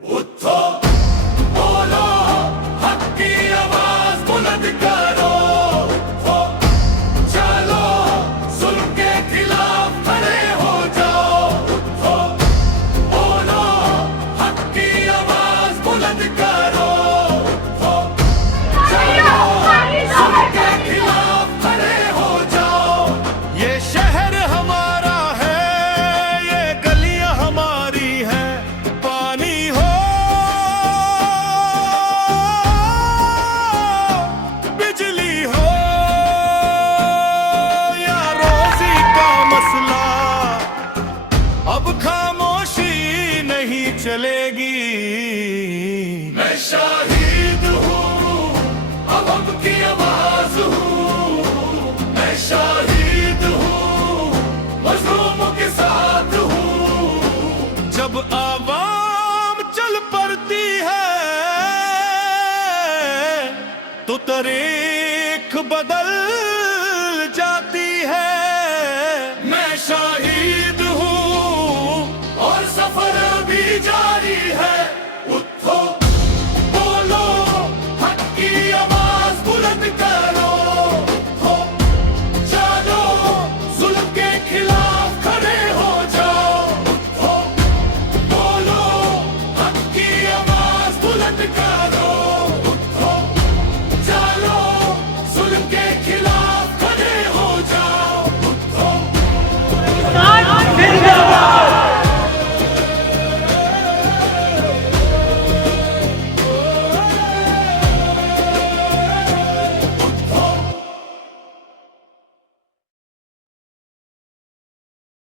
उठो, बोलो, हक की आवाज बुलंद करो। उठो, चलो, जुल्म के खिलाफ खड़े हो जाओ। उठो, बोलो, हक की आवाज बुलंद करो। उठो, चलो, जुल्म के खिलाफ खड़े हो जाओ। ये शहर हमारा है, ये गलियां हमारी हैं। पानी हो, बिजली हो, या रोजी का मसला, अब खामोशी नहीं चलेगी। मैं शाहिद हूँ, अवम की आवाज हूँ। मैं शाहिद हूँ, मजलूमों के साथ हूँ। जब आवाम चल पड़ती है तो तारीख बदल जाती है। मैं शाहिद हूँ और सफर